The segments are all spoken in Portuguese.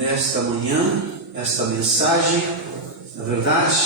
nesta manhã, esta mensagem, na verdade,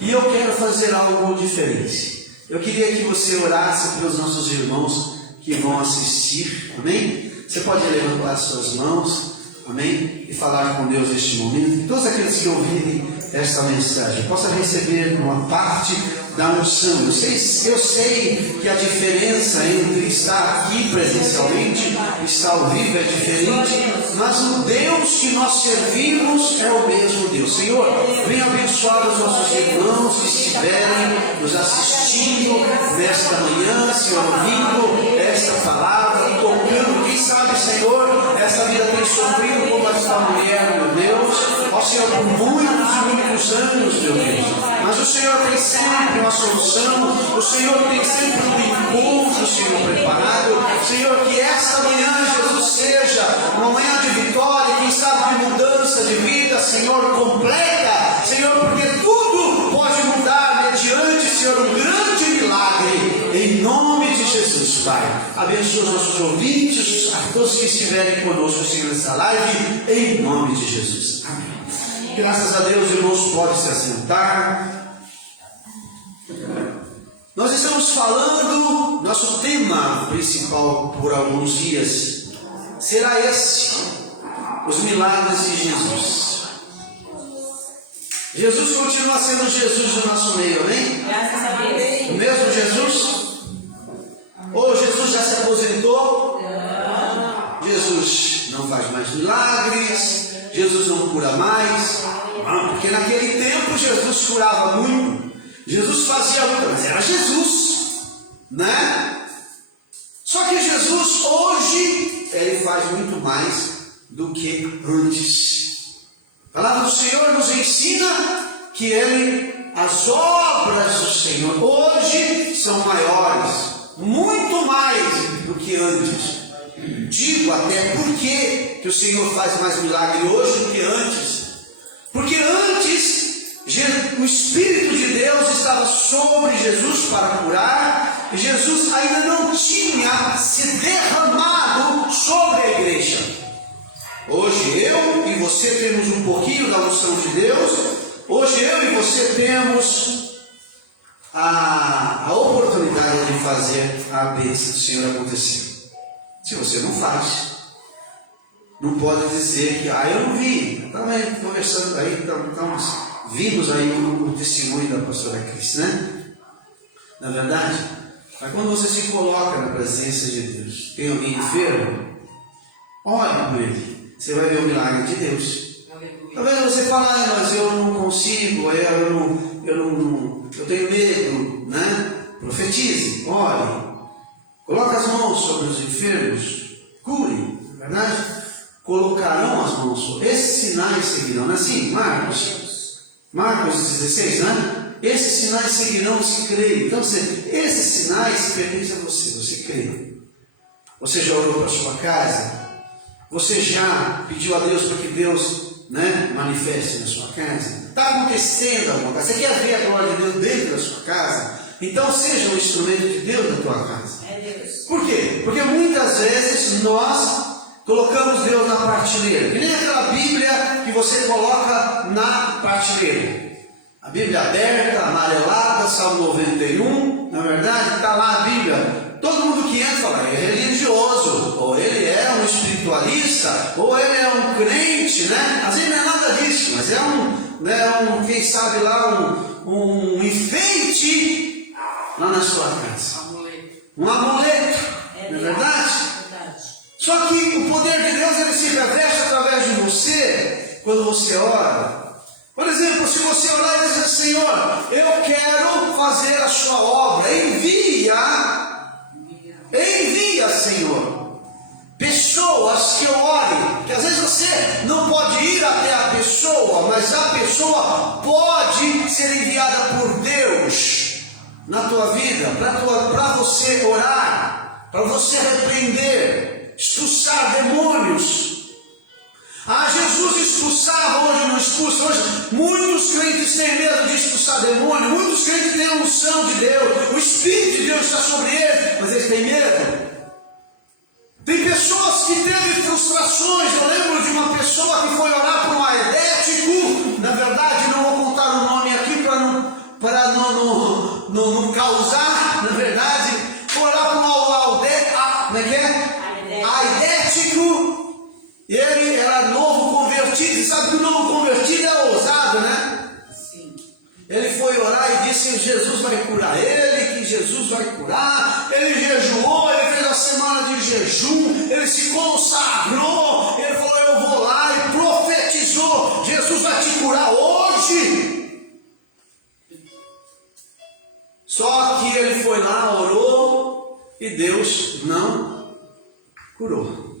e eu quero fazer algo diferente. Eu queria que você orasse pelos nossos irmãos que vão assistir, amém? Você pode levantar suas mãos, amém? E falar com Deus neste momento. E todos aqueles que ouvirem esta mensagem possam receber uma parte da unção. Eu sei que a diferença entre estar aqui presencialmente e estar ao vivo é diferente, mas o Deus que nós servimos é o mesmo Deus. Senhor, venha abençoar os nossos irmãos que estiverem nos assistindo nesta manhã, Senhor, ouvindo esta palavra, tocando. Quem sabe, Senhor, essa vida tem sofrido como esta mulher, meu Deus, ó Senhor, por muitos anos, meu Deus. Mas o Senhor tem sempre uma solução, o Senhor tem sempre um encontro, Senhor, preparado. Senhor, que esta manhã, Jesus, seja uma manhã de vitória, quem sabe de mudança de vida, Senhor, completa, Senhor, porque tudo pode mudar mediante, Senhor, um grande milagre, em nome de Jesus, Pai. Abençoa os nossos ouvintes, a todos que estiverem conosco, Senhor, nessa live, em nome de Jesus. Amém. Graças a Deus, irmãos, pode se assentar. Nós estamos falando, nosso tema principal por alguns dias será esse: os milagres de Jesus. Jesus continua sendo Jesus do nosso meio, amém? Graças a Deus. O mesmo Jesus? Ou Jesus já se aposentou? Não. Jesus não faz mais milagres, Jesus não cura mais. Não, porque naquele tempo Jesus curava muito, Jesus fazia muito, mas era Jesus, né? Só que Jesus hoje, ele faz muito mais do que antes. A palavra do Senhor nos ensina que as obras do Senhor hoje são maiores, muito mais do que antes. Digo até porque que o Senhor faz mais milagre hoje do que antes. Porque antes o Espírito de Deus estava sobre Jesus para curar, e Jesus ainda não tinha se derramado sobre a igreja. Hoje eu e você temos um pouquinho da unção de Deus. Hoje eu e você temos a oportunidade de fazer a bênção do Senhor acontecer. Se você não faz, não pode dizer que eu não vi. Também conversando aí, vimos aí o testemunho da pastora Cris, né? Na verdade, mas quando você se coloca na presença de Deus, tem alguém enfermo, olhe por ele, você vai ver o milagre de Deus. Talvez você fale, mas eu não consigo, eu tenho medo, né? Profetize, ore, coloque as mãos sobre os enfermos, cure, na verdade. Colocarão as mãos sobre. Esses sinais seguirão, não é assim? Marcos 16, né? Esses sinais seguirão os que creem. Então, esses sinais pertencem a você, você crê. Você já orou para a sua casa? Você já pediu a Deus para que Deus, né, manifeste na sua casa? Está acontecendo alguma coisa? Você quer ver a glória de Deus dentro da sua casa? Então seja um instrumento de Deus na tua casa. É Deus. Por quê? Porque muitas vezes nós colocamos Deus na prateleira. Que nem aquela Bíblia que você coloca na prateleira. A Bíblia aberta, amarelada, Salmo 91, na verdade, está lá a Bíblia. Todo mundo que entra fala, é religioso, ou ele é um espiritualista, ou ele é um crente, né? Às vezes não é nada disso, mas é quem sabe lá, um enfeite lá na sua casa. Um amuleto, não é verdade? Só que o poder de Deus ele se reveste através de você quando você ora. Por exemplo, se você orar e dizer, Senhor, eu quero fazer a sua obra, envia, Senhor, pessoas que orem, que às vezes você não pode ir até a pessoa, mas a pessoa pode ser enviada por Deus na tua vida, para você orar, para você repreender, expulsar demônios. Jesus expulsava, hoje não expulsa. Hoje muitos crentes têm medo de expulsar demônio, muitos crentes têm a unção de Deus, o Espírito de Deus está sobre eles, mas eles têm medo. Tem pessoas que teve frustrações. Eu lembro de uma pessoa que foi orar convertido, e sabe que o novo convertido é ousado, né? Sim. Ele foi orar e disse que Jesus vai curar ele, que Jesus vai curar. Ele jejuou, ele fez a semana de jejum, ele se consagrou, ele falou, eu vou lá, e profetizou, Jesus vai te curar hoje. Só que ele foi lá, orou, e Deus não curou.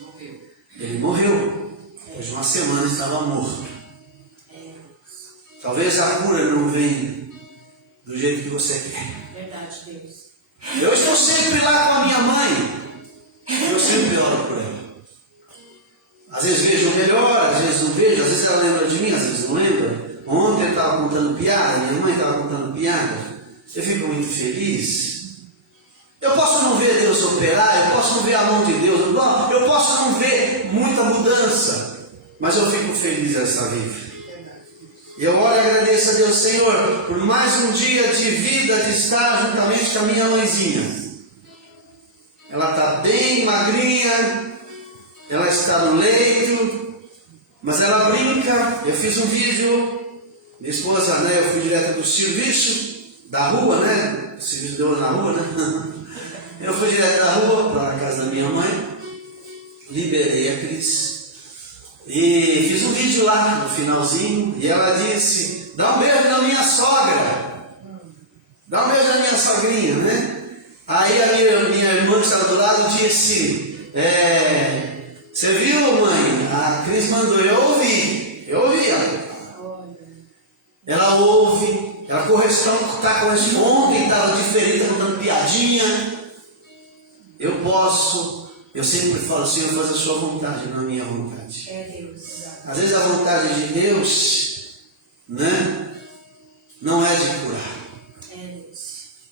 Morreu. Ele morreu. Depois de uma semana estava morto. Talvez a cura não venha do jeito que você quer. Verdade, Deus. Eu estou sempre lá com a minha mãe. Eu sempre oro por ela. Às vezes vejo melhor, às vezes não vejo. Às vezes ela lembra de mim, às vezes não lembra. Ontem eu estava contando piada, minha mãe estava contando piada. Eu fico muito feliz. Eu posso não ver Deus operar, eu posso não ver a mão de Deus, eu posso não ver muita mudança, mas eu fico feliz essa vida. Eu oro e agradeço a Deus, Senhor, por mais um dia de vida, de estar juntamente com a minha mãezinha. Ela está bem magrinha, ela está no leito, mas ela brinca. Eu fiz um vídeo, minha esposa, né, eu fui direto do serviço, da rua, né, o serviço deu na rua, né. Eu fui direto da rua para a casa da minha mãe, liberei a Cris. E fiz um vídeo lá no finalzinho, e ela disse, dá um beijo na minha sogra, dá um beijo na minha sogrinha, né? Aí a minha irmã que estava do lado disse, você viu, mãe? A Cris mandou, eu ouvi ela ouve, ela está correspondendo, ontem estava diferente, contando piadinha. Eu sempre falo, Senhor, faz a sua vontade, não a minha vontade. É Deus. Às vezes a vontade de Deus, né, não é de curar. É Deus.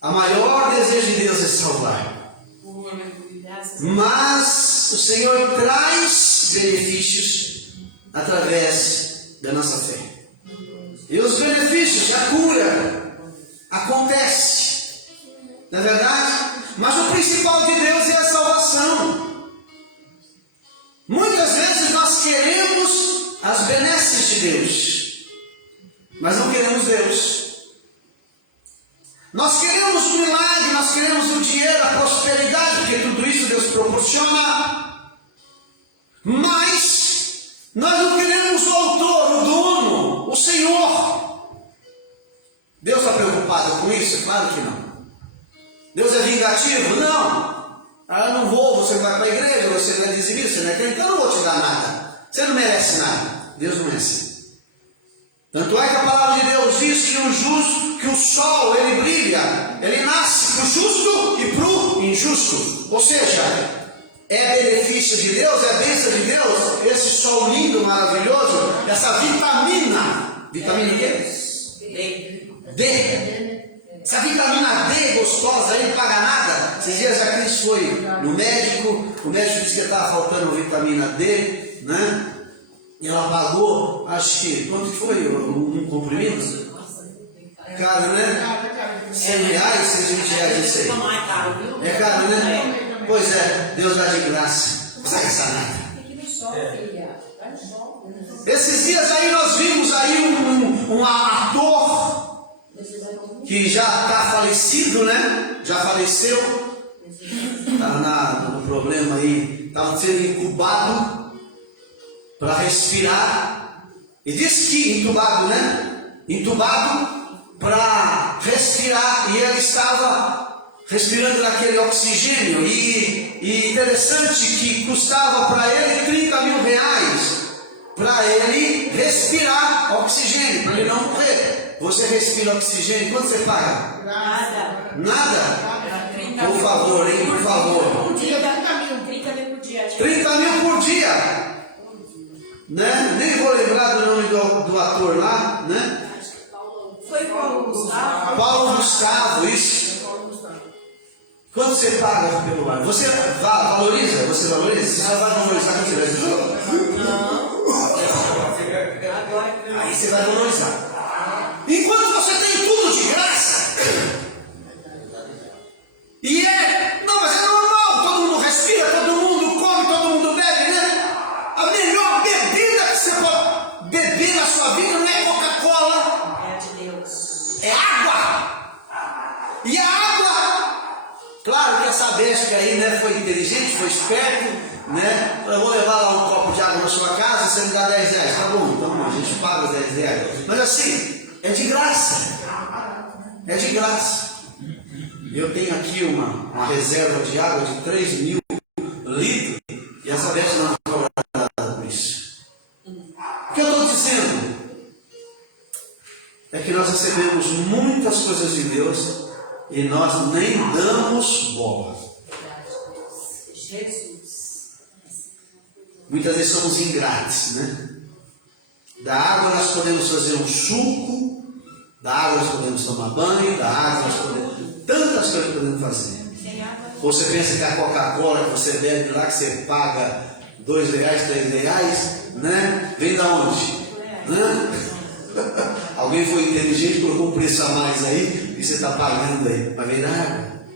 A maior desejo de Deus é salvar. Mas o Senhor traz benefícios através da nossa fé. E os benefícios, a cura, acontece. Não é verdade? Mas o principal de Deus é a salvação. Muitas vezes nós queremos as benesses de Deus, mas não queremos Deus. Nós queremos o milagre, nós queremos o dinheiro, a prosperidade, porque tudo isso Deus proporciona. Mas nós não queremos o autor, o dono, o Senhor. Deus está preocupado com isso? Claro que não. Deus é vingativo? Não. Eu não vou, você não vai para a igreja, você não é dizimista, você não é crente, então eu não vou te dar nada. Você não merece nada. Deus não é assim. Tanto é que a palavra de Deus diz que o justo, que o sol, ele brilha, ele nasce para o justo e para o injusto. Ou seja, é benefício de Deus, é bênção de Deus, esse sol lindo, maravilhoso, essa vitamina. Vitamina o quê? D. Essa vitamina D gostosa aí não paga nada. Esses dias a Cris foi no médico, o médico disse que estava faltando vitamina D, né? E ela pagou, acho que, quanto foi um comprimido? Caro, né? 100 reais, 120 reais, não sei. É caro, né? Pois é, Deus dá de graça. Não sai essa nada. Esses dias aí nós vimos aí um ator que já está falecido, né? Já faleceu. Está no problema aí. Estava sendo incubado para respirar. E diz que entubado, né? Entubado para respirar. E ele estava respirando naquele oxigênio. E interessante que custava para ele 30 mil reais para ele respirar oxigênio, para ele não morrer. Você respira oxigênio, quanto você paga? Nada. Nada? Por favor, hein? Por favor. 30 mil por dia. 30 mil por dia. Né? Nem vou lembrar do nome do ator lá, né? Foi Paulo Gustavo. Paulo Gustavo, isso. Quanto você paga pelo ar? Você valoriza? Você valoriza? Você vai valorizar quando você vai dizer? Não. Aí você vai valorizar. Enquanto você tem tudo de graça. E não, mas é normal, todo mundo respira, todo mundo come, todo mundo bebe, né? A melhor bebida que aí, né, foi inteligente, foi esperto, né? Eu vou levar lá um copo de água na sua casa e você me dá 10 reais. Tá bom, então a gente paga os 10 reais. Mas assim, é de graça. É de graça. Eu tenho aqui uma reserva de água de 3.000 litros e essa Beth não cobra nada por isso. O que eu estou dizendo é que nós recebemos muitas coisas de Deus e nós nem damos bola. Jesus. Muitas vezes somos ingratos, né? Da água nós podemos fazer um suco, da água nós podemos tomar banho, da água nós podemos... Tantas coisas podemos fazer. Você pensa que a Coca-Cola que você bebe lá, que você paga 2 reais, 3 reais, né? Vem da onde? Né? Alguém foi inteligente, colocou um preço a mais aí, e você está pagando aí, mas vem da água.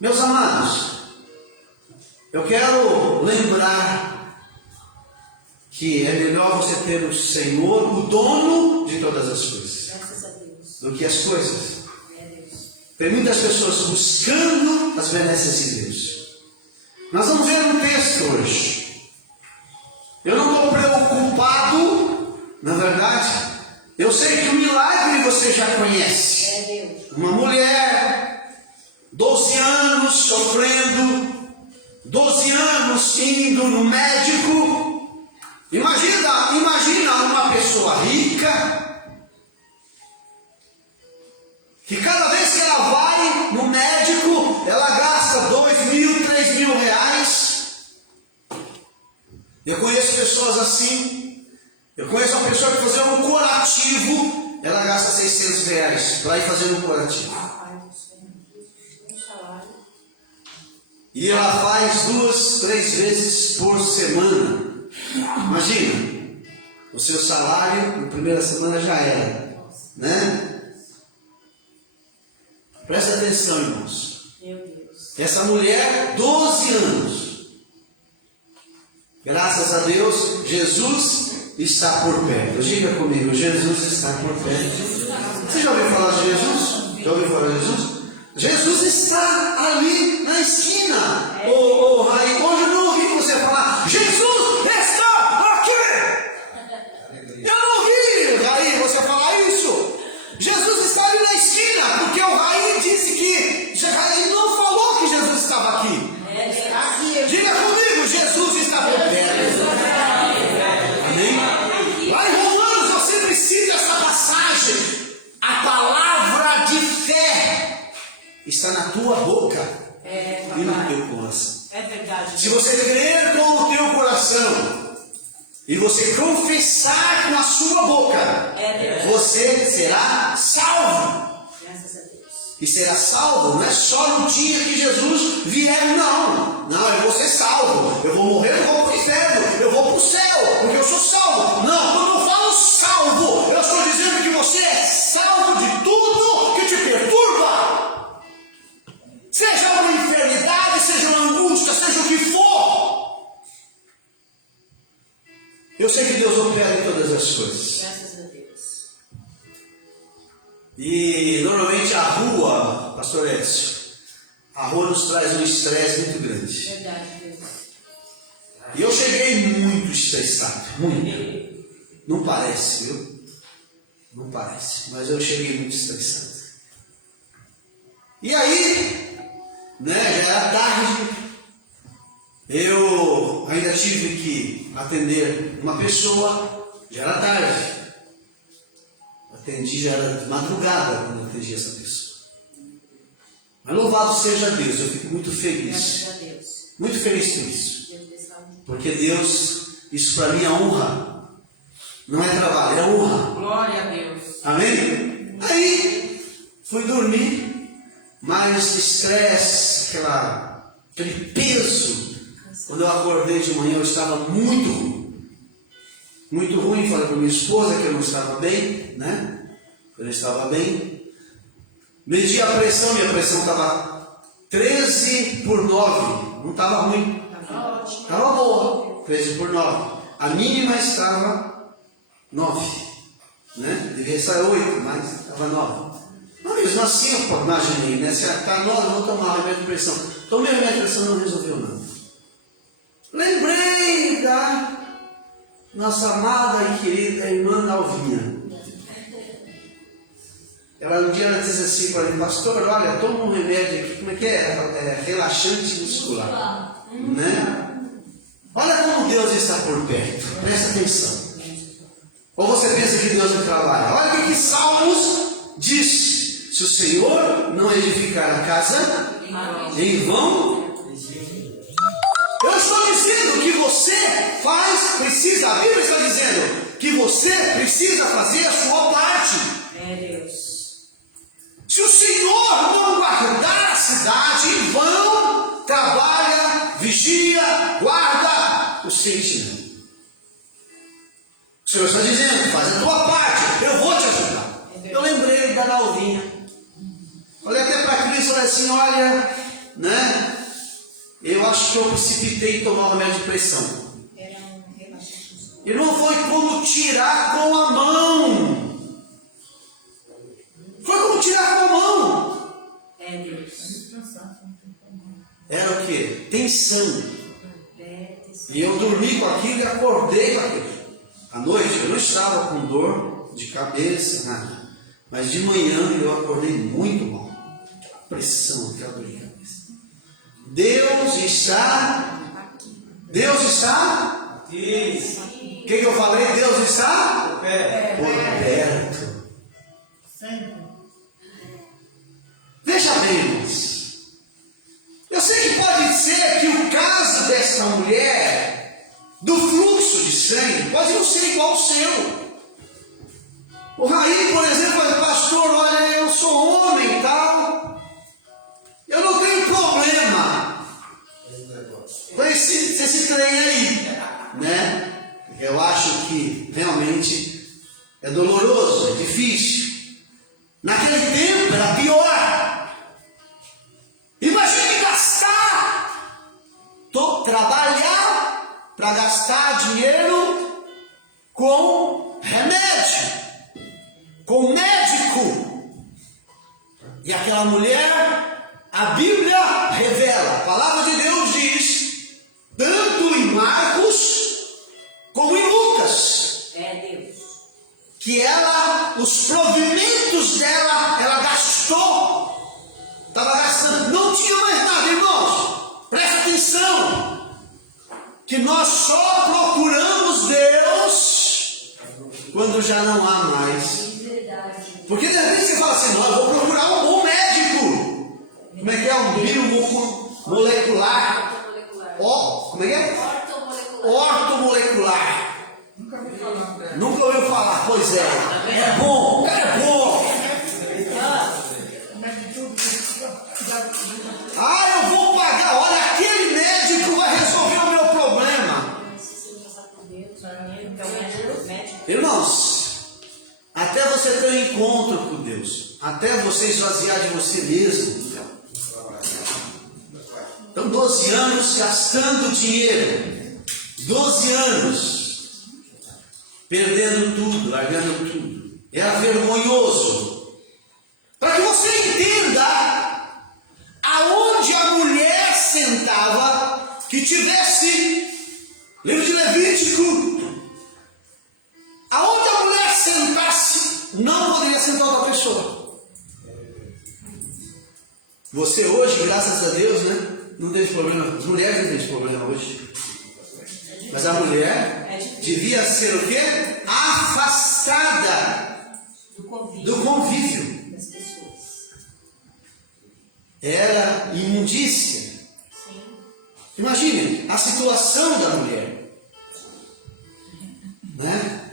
Meus amados, eu quero lembrar que é melhor você ter o Senhor, o dono de todas as coisas, Graças a Deus. do que as coisas. É Deus. Tem muitas pessoas buscando as benesses de Deus. Nós vamos ver um texto hoje. Eu não estou preocupado, na verdade. Eu sei que o milagre você já conhece. É Deus. Uma mulher, 12 anos sofrendo, 12 anos indo no médico. Imagina uma pessoa rica, que cada vez que ela vai no médico, ela gasta 2.000, 3.000 reais. Eu conheço pessoas assim. Eu conheço uma pessoa que fazer um curativo, ela gasta 600 reais para ir fazer um curativo. E ela faz 2, 3 vezes por semana. Imagina, o seu salário na primeira semana já era, né? Presta atenção, irmãos. Meu Deus. Essa mulher, 12 anos. Graças a Deus, Jesus está por perto. Diga comigo, Jesus está por perto. Você já ouviu falar de Jesus? Já ouviu falar de Jesus? Jesus está ali na esquina. Raí, hoje eu não ouvi você falar, Jesus está aqui. Eu não ouvi, Raí, você falar isso. Jesus está ali na esquina, porque o Raí disse que ele não falou que Jesus estava aqui. Diga comigo, Jesus está por perto. Amém? Lá em Romanos eu sempre cito essa passagem. A palavra de fé está na tua boca e no teu coração. É verdade. Se você crer com o teu coração e você confessar com a sua boca, você será salvo. Graças a Deus. E será salvo não é só no dia que Jesus vier, não. Não, eu vou ser salvo. Eu vou morrer, eu vou para o inferno. Eu vou para o céu, porque eu sou salvo. Não, quando eu falo salvo, eu estou dizendo que você é salvo de tudo que te perturba. Seja uma enfermidade, seja uma angústia, seja o que for. Eu sei que Deus opera em todas as coisas. Graças a Deus. E normalmente a rua, pastor Edson, a rua nos traz um estresse muito grande. Verdade, Deus. E eu cheguei muito estressado, muito. Não parece, viu? Não parece, mas eu cheguei muito estressado. E aí, né, já era tarde, eu ainda tive que atender uma pessoa, já era tarde. Atendi, já era de madrugada quando eu atendi essa pessoa. Mas louvado seja Deus, eu fico muito feliz. Graças a Deus. Muito feliz com isso. Deus dê saúde. Porque Deus, isso para mim é honra. Não é trabalho, é honra. Glória a Deus. Amém? Aí, fui dormir, mas estresse, aquele peso. Quando eu acordei de manhã, eu estava muito ruim. Muito ruim, falei para minha esposa que eu não estava bem, né? Eu não estava bem. Medi a pressão, minha pressão estava 13/9. Não estava ruim. Estava ótimo. Estava boa. 13/9. A mínima estava 9. Né? Devia estar 8, mas estava 9. Mas mesmo assim eu imaginei, né? Se está 9, eu vou tomar remédio de pressão. tomei remédio de pressão, não resolveu nada. Lembrei da nossa amada e querida irmã Alvinha. Ela um dia disse assim para mim: pastor, olha, toma um remédio aqui, como é que é? Relaxante muscular. Né? Olha como Deus está por perto, presta atenção. Ou você pensa que Deus não trabalha? Olha o que Salmos diz: se o Senhor não edificar a casa, em vão. Eu estou dizendo que você precisa, a Bíblia está dizendo que você precisa fazer a sua parte. É Deus. Se o Senhor não guardar a cidade, em vão trabalha, vigia, guarda o sentinela. O Senhor está dizendo: faz a tua parte, eu vou te ajudar. Eu lembrei da Alvinha. Falei até para a Cris, falei assim: olha, né? Eu acho que eu precipitei em tomar um remédio de pressão. E não foi como tirar com a mão. Foi como tirar com a mão. É Deus. Era o quê? Tensão. E eu dormi com aquilo e acordei com aquilo. À noite eu não estava com dor de cabeça, nada. Mas de manhã eu acordei muito mal. Aquela pressão, aquela dor de cabeça. Deus está. Deus está? O que eu falei? Deus está? Por perto. Veja bem, irmãos. Eu sei que pode ser que o caso desta mulher, do fluxo de sangue, pode não ser igual ao seu. O Raí, por exemplo, fala: pastor, olha, eu sou homem e tal, eu não tenho problema com esse trem aí, né? Eu acho que realmente é doloroso, é difícil. Naquele tempo era pior. Imagine trabalhar para gastar dinheiro com remédio, com médico. E aquela mulher, a Bíblia revela, a palavra de Deus diz, tanto em Marcos como em Lucas, que ela, os provimentos dela, ela gastou, estava gastando, não tinha mais nada, irmãos. Presta atenção, que nós só procuramos Deus quando já não há mais. Porque de repente você fala assim: não, eu vou procurar um bom médico. Como é que é? Um biomolecular. Como é que é? Ortomolecular. Nunca ouviu falar? Pois é. É bom, o cara é bom. Ah, eu vou pagar. Olha, aquele médico vai resolver o meu problema. Irmãos, até você ter um encontro com Deus, até você esvaziar de você mesmo. Então, 12 anos gastando dinheiro, 12 anos perdendo tudo, largando tudo. Era vergonhoso. Para que você entenda aonde a mulher sentava, que tivesse, livro de Levítico, aonde a mulher sentasse, não poderia sentar outra pessoa. Você hoje, graças a Deus, né, não tem problema, as mulheres não têm problema hoje. Mas a mulher devia ser o quê? Afastada do convívio. das pessoas. Era imundícia. Sim. Imagine a situação da mulher, né?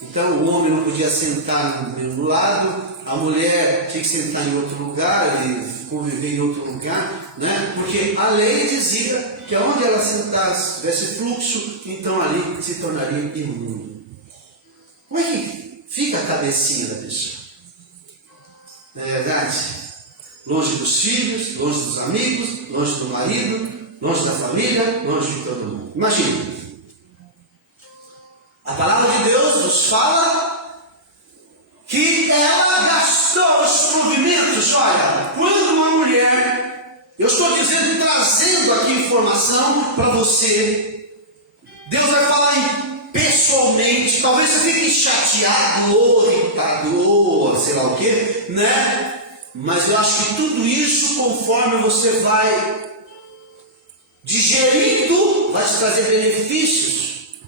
Então o homem não podia sentar no mesmo lado, a mulher tinha que sentar em outro lugar, e conviver em outro lugar, né? Porque a lei dizia que onde ela sentasse, tivesse fluxo, então ali se tornaria imundo. Como é que fica a cabecinha da pessoa? Não é verdade? Longe dos filhos, longe dos amigos, longe do marido, longe da família, longe de todo mundo. Imagina. A palavra de Deus nos fala que ela gastou os provimentos. Olha, quando uma mulher, Eu estou dizendo, trazendo aqui informação para você. Deus vai falar pessoalmente. Talvez você fique chateado, ou irritado, ou sei lá o que, né? Mas eu acho que tudo isso, conforme você vai digerindo, vai te trazer benefícios.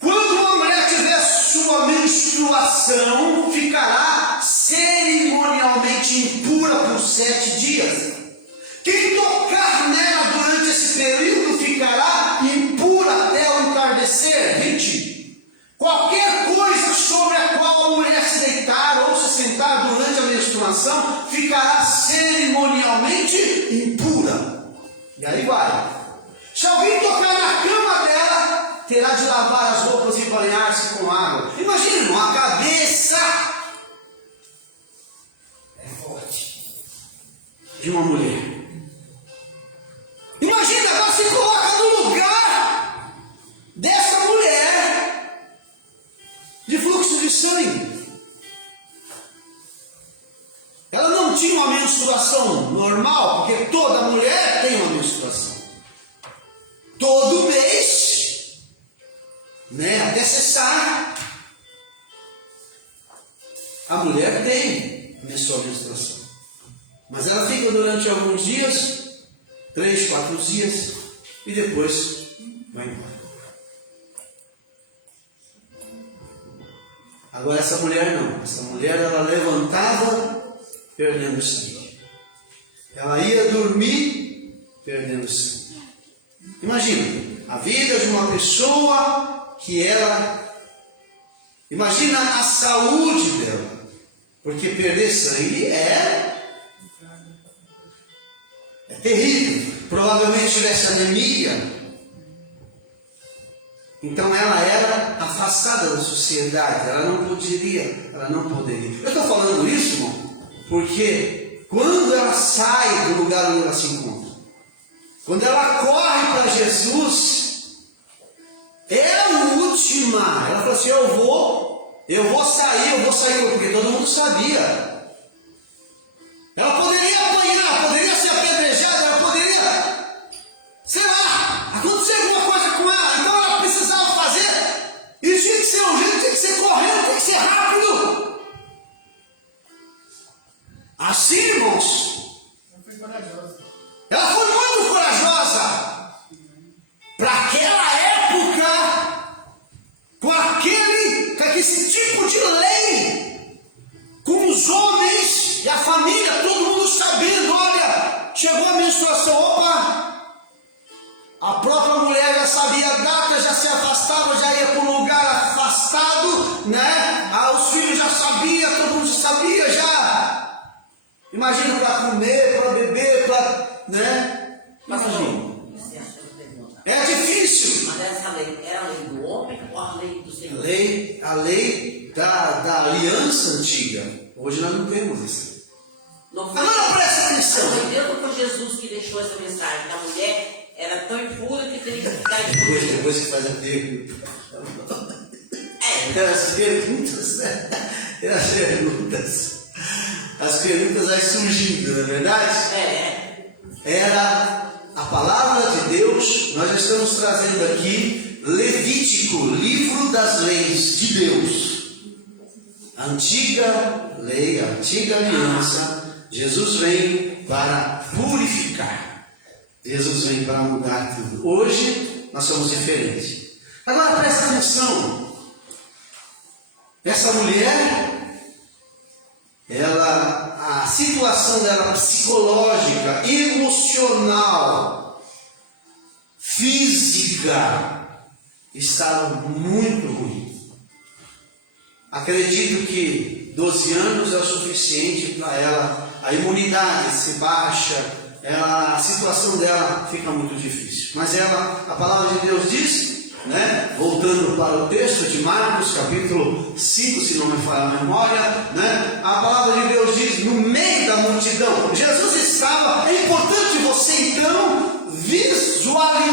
Quando uma mulher tiver sua menstruação, ficará cerimonialmente impura por 7 dias. Quem tocar nela durante esse período ficará impura até o entardecer. 20. Qualquer coisa sobre a qual a mulher se deitar ou se sentar durante a menstruação ficará cerimonialmente impura. E aí vai. Se alguém tocar na cama dela, terá de lavar as roupas e banhar-se com água. Imagina, irmão, a cabeça é forte de uma mulher. Imagina, agora se coloca no lugar dessa mulher de fluxo de sangue. Ela não tinha uma menstruação normal, porque toda mulher tem uma menstruação. Todo mês, né, até cessar, a mulher tem a sua menstruação. Mas ela fica durante alguns dias, 3, 4 dias, e depois vai embora. Agora essa mulher não. Essa mulher, ela levantava perdendo sangue. Ela ia dormir perdendo sangue. Imagina a vida de uma pessoa que ela... Imagina a saúde dela. Porque perder sangue é terrível. Provavelmente tivesse anemia. Então ela era afastada da sociedade. Ela não poderia. Eu estou falando isso, irmão, porque quando ela sai do lugar onde ela se encontra, quando ela corre para Jesus, é a última. Ela falou assim: eu vou sair, porque todo mundo sabia. Ela poderia apanhar, poderia ser apedrejada, ela poderia, sei lá, acontecer alguma coisa com ela. Então ela precisava fazer, e tinha que ser urgente, tinha que ser correndo, tinha que ser rápido. Assim, irmãos, ela foi muito corajosa para aquela época, com esse tipo de lei, com os homens e a família, todo mundo sabendo. Olha, chegou a menstruação, opa, a própria mulher já sabia a data, já se afastava, já ia para um lugar afastado, né? Os filhos já sabiam, todo mundo já sabia, já. Imagina, para comer, para beber, para, né? Imagina. É difícil. Mas essa lei era a lei do homem ou a lei do Senhor? A lei da aliança antiga. Hoje nós não temos isso. Agora presta atenção. Não foi Deus, foi Jesus que deixou essa mensagem. Que a mulher era tão impura que teria que ficar de Depois que faz a pergunta. As perguntas, né? As perguntas vai surgindo, não é verdade? Era a palavra de Deus. Nós já estamos trazendo aqui Levítico, livro das leis de Deus. A antiga lei, a antiga aliança. Jesus vem para purificar. Jesus vem para mudar tudo. Hoje nós somos diferentes. Agora presta atenção. Essa mulher, a situação dela psicológica, emocional, física, estava muito ruim. Acredito que 12 anos é o suficiente para ela, a imunidade se baixa, a situação dela fica muito difícil. Mas a palavra de Deus diz, né? Voltando para o texto de Marcos, capítulo 5, se não me falha a memória, né? A palavra de Deus diz: no meio da multidão, Jesus estava. É importante você então visualizar.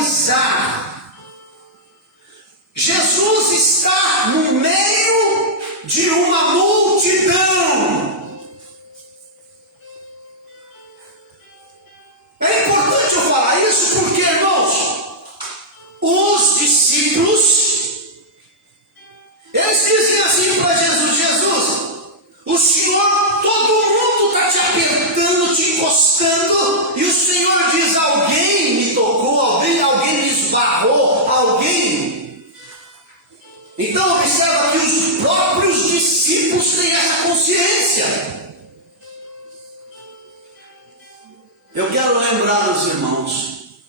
Jesus está no meio de uma multidão. Então observa que os próprios discípulos têm essa consciência. Eu quero lembrar os irmãos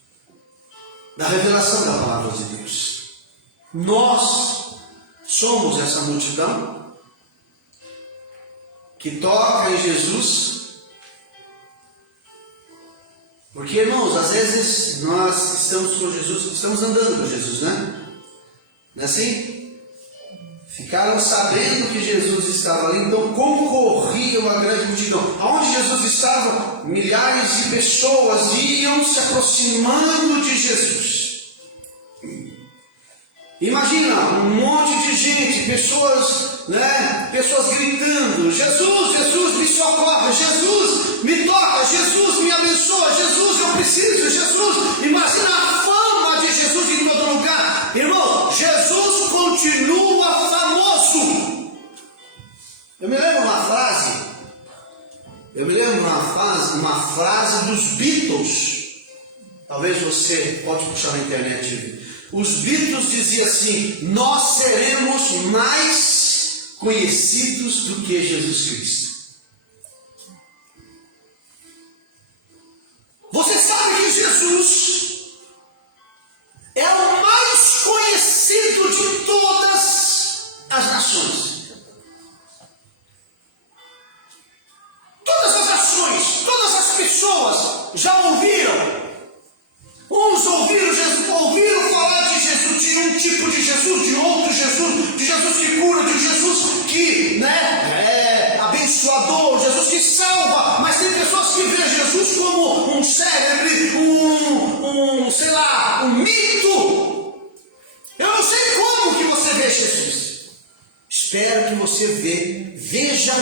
da revelação da palavra de Deus. Nós somos essa multidão que toca em Jesus. Porque, irmãos, às vezes nós estamos com Jesus, estamos andando com Jesus, né? Não é assim? Ficaram sabendo que Jesus estava ali, então concorriam a grande multidão. Aonde Jesus estava, milhares de pessoas iam se aproximando de Jesus. Imagina um monte de gente, pessoas gritando: Jesus, Jesus, me socorre, Jesus, me toca, Jesus, me abençoa, Jesus, eu preciso, Jesus. Imagina a fama de Jesus em todo lugar. Irmão, Jesus continua famoso. Eu me lembro uma frase dos Beatles. Talvez você pode puxar na internet. Os Beatles diziam assim: nós seremos mais conhecidos do que Jesus Cristo. Você sabe que Jesus é o mais conhecido de todas as nações. Todas as nações, todas as pessoas já ouviram. Uns ouviram falar de Jesus, de um tipo de Jesus, de outro Jesus, de Jesus que cura, de Jesus que é abençoador, Jesus que salva. Mas tem pessoas que veem Jesus como um célebre, um mito. Eu não sei como que você vê Jesus. Espero que você veja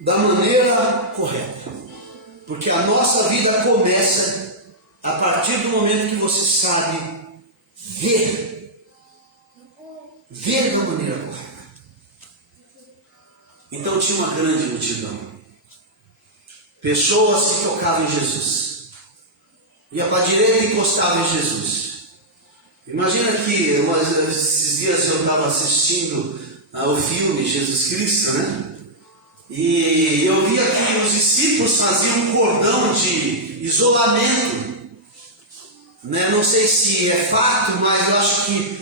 da maneira correta. Porque a nossa vida começa a partir do momento que você sabe ver da maneira correta. Então tinha uma grande multidão, pessoas que tocavam em Jesus, ia para a direita e encostavam em Jesus. Imagina que esses dias eu estava assistindo ao filme Jesus Cristo, né? E eu via que os discípulos faziam um cordão de isolamento. Não sei se é fato, mas eu acho que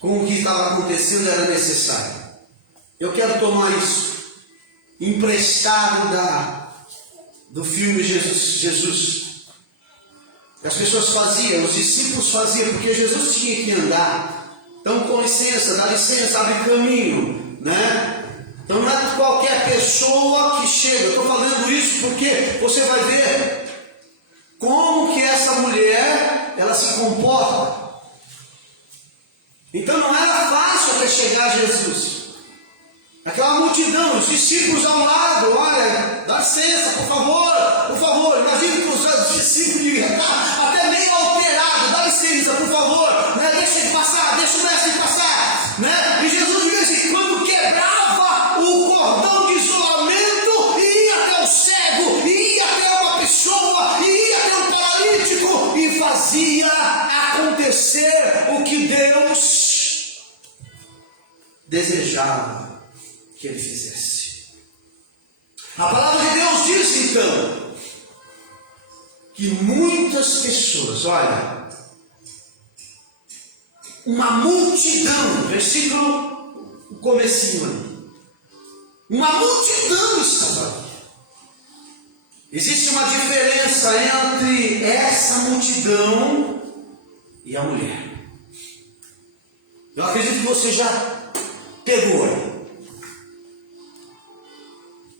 com o que estava acontecendo era necessário. Eu quero tomar isso emprestado do filme Jesus. As pessoas faziam, os discípulos faziam, porque Jesus tinha que andar. Então, com licença, dá licença, abre caminho, né? Então não é qualquer pessoa que chega. Eu estou falando isso porque você vai ver como que essa mulher, ela se comporta. Então não era fácil até chegar a Jesus. Aquela multidão, os discípulos ao lado: olha, dá licença, por favor. Imagina que os discípulos deviam estar até meio alterados: dá licença, por favor, né? Deixa ele passar, deixa o mestre passar, né? E Jesus de vez em quando quebrava o cordão de isolamento e ia até o cego, ia até uma pessoa, ia até um paralítico e fazia acontecer o que Deus desejava que ele fizesse. A palavra de Deus diz então que muitas pessoas, olha, uma multidão, versículo, o comecinho ali, uma multidão estava ali. Existe uma diferença entre essa multidão e a mulher. Eu acredito que você já pegou.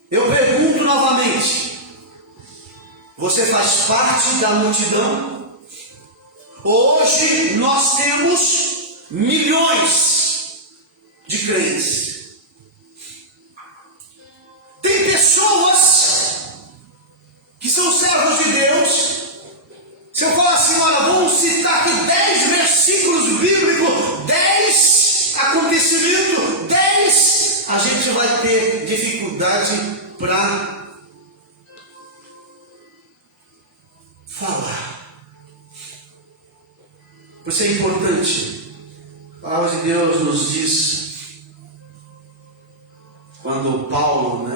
Eu pergunto novamente: você faz parte da multidão? Hoje nós temos milhões de crentes. Tem pessoas que são servos de Deus. Se eu falar assim: olha, vamos citar aqui 10 versículos bíblicos, 10 acontecimentos, 10, a gente vai ter dificuldade para falar. Por isso é importante A palavra de Deus nos diz, quando Paulo,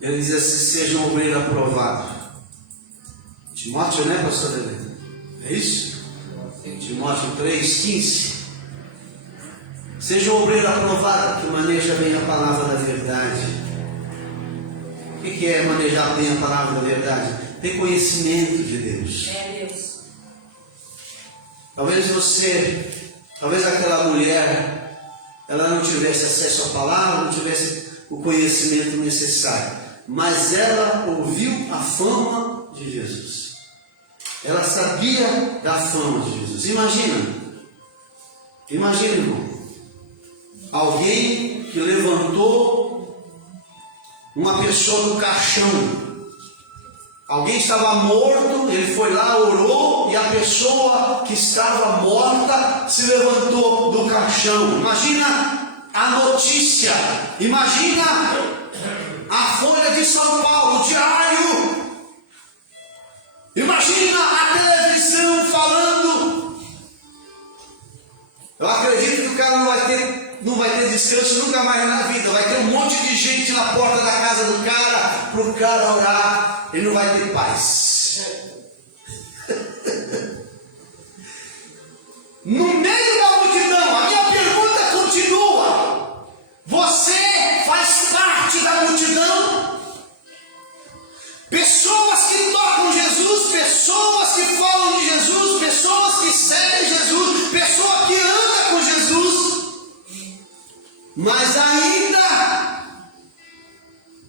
ele diz assim: seja um obreiro aprovado. Timóteo, pastor Helena? É isso? Timóteo 3,15. Seja um obreiro aprovado, que maneja bem a palavra da verdade. O que é manejar bem a palavra da verdade? Ter conhecimento de Deus. É Deus. Talvez aquela mulher, ela não tivesse acesso à palavra, não tivesse o conhecimento necessário, mas ela ouviu a fama de Jesus. Ela sabia da fama de Jesus. Imagina, irmão, alguém que levantou uma pessoa do caixão. Alguém estava morto, ele foi lá, orou, e a pessoa que estava morta se levantou do caixão. Imagina a notícia, imagina a Folha de São Paulo, o Diário, imagina a televisão falando. Eu acredito que o cara não vai ter descanso nunca mais na vida. Vai ter um monte de gente na porta da casa do cara, para o cara orar. Ele não vai ter paz. No meio da multidão, a minha pergunta continua: você faz parte da multidão? Pessoas que tocam Jesus, pessoas que falam de Jesus, pessoas que seguem Jesus, pessoa que anda com Jesus, mas ainda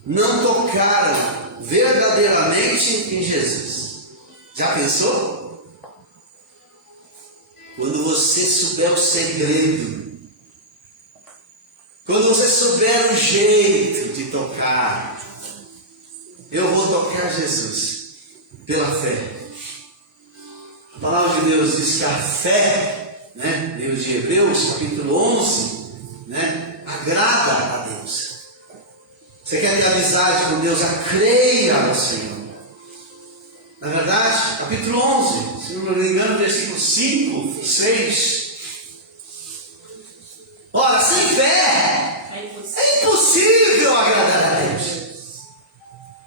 não tocaram verdadeiramente em Jesus. Já pensou? Quando você souber o segredo, quando você souber o jeito de tocar, eu vou tocar Jesus pela fé. A palavra de Deus diz que a fé, livro de Hebreus, capítulo 11, agrada a Deus. Você quer ter amizade com Deus? Creia no Senhor. Na verdade, capítulo 11, se não me engano, versículo 5, 6. Ora, sem fé é impossível agradar a Deus.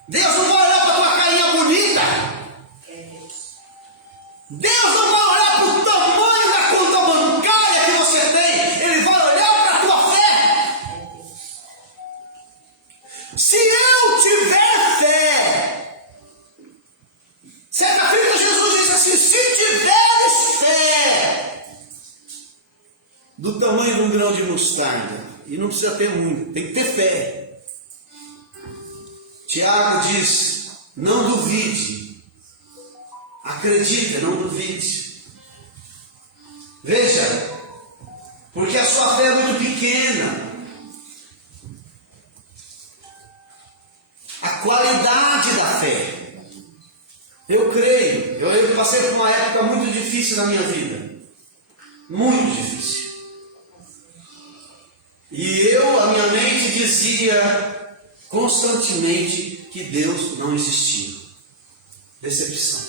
Deus não vai olhar para a tua carinha bonita. Deus não vai olhar para o tamanho da conta bancária que você tem. Ele vai olhar para a tua fé. Se eu tiver fé, certa feita Jesus disse assim: se tiveres fé do tamanho de um grão de mostarda, e não precisa ter muito, tem que ter fé. Tiago diz: não duvide, acredita, não duvide. Veja, porque a sua fé é muito pequena. A qualidade da fé. Eu creio, eu passei por uma época muito difícil na minha vida. Muito difícil. E a minha mente dizia constantemente que Deus não existia. Decepção.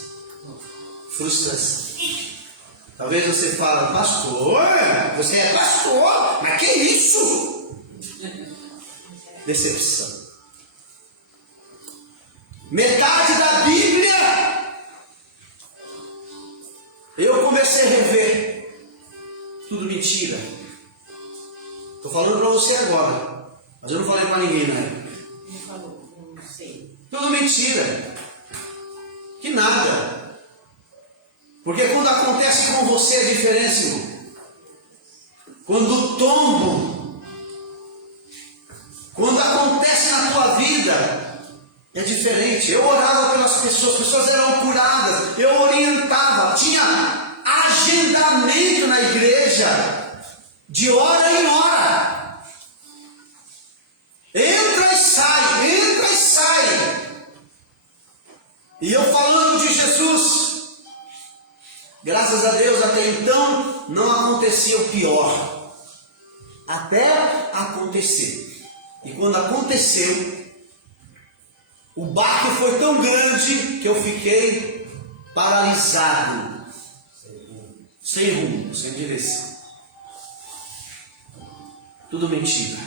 Frustração. Talvez você fale: pastor, você é pastor, mas que isso? Decepção. Metade da Bíblia eu comecei a rever. Tudo mentira. Estou falando para você agora, mas eu não falei para ninguém na época. Não falou, não sei. Tudo mentira. Que nada. Porque quando acontece com você é diferente, irmão. Quando o tombo, quando acontece na tua vida, é diferente. Eu orava pelas pessoas, as pessoas eram curadas, eu orientava, tinha agendamento na igreja, de hora em hora. Entra e sai, entra e sai. E eu falando de Jesus, graças a Deus até então não acontecia o pior. Até acontecer. E quando aconteceu, o baque foi tão grande que eu fiquei paralisado. sem rumo, sem direção. Tudo mentira.